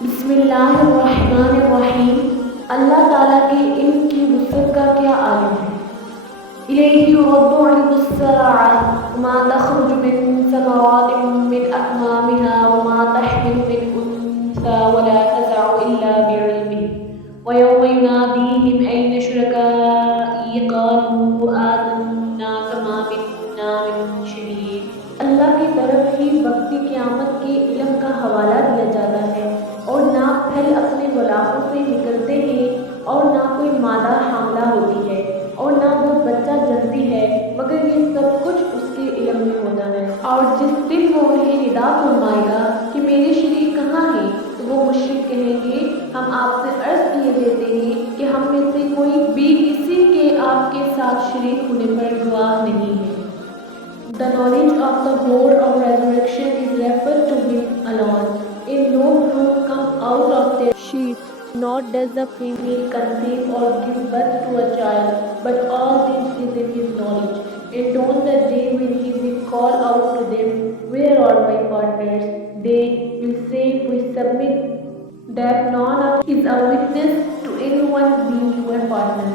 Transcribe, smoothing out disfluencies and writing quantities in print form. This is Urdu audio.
بسم اللہ الرحمن الرحیم۔ اللہ تعالیٰ کے علم کی وسعت کا کیا عالم ہے۔ الیہ یرد علم الساعة وما تخرج من ثمرات من اکمامها وما تحمل من انثى ولا تضع الا بعلمه ويوم يناديهم أين شركائي قالوا آذناك ما منا من شهيد۔ اللہ کی طرف ہی وقت قیامت کے علم کا حوالہ دیا جاتا ہے، اور نہ پھل اپنے غلافوں سے نکلتے ہیں، اور نہ کوئی مادہ حاملہ ہوتی ہے، اور نہ وہ بچہ جنتی ہے، مگر یہ سب کچھ اس کے علم میں ہوتا ہے۔ اور جس دن وہ انہیں ندا فرمائے گا کہ میرے شریک کہاں ہیں، تو وہ مشرک کہیں گے ہم آپ سے عرض کیے دیتے ہیں کہ ہم میں سے کوئی بھی کسی کے آپ کے ساتھ شریک ہونے پر گواہ نہیں ہے۔ The knowledge of the word of resurrection is referred to him alone. In no fruit come out of their sheath, nor does the female conceive or give birth to a child, but all this is in his knowledge. And on the day when he will call out to them, where are my partners? They will say, we submit that none of is a witness to anyone being your partner.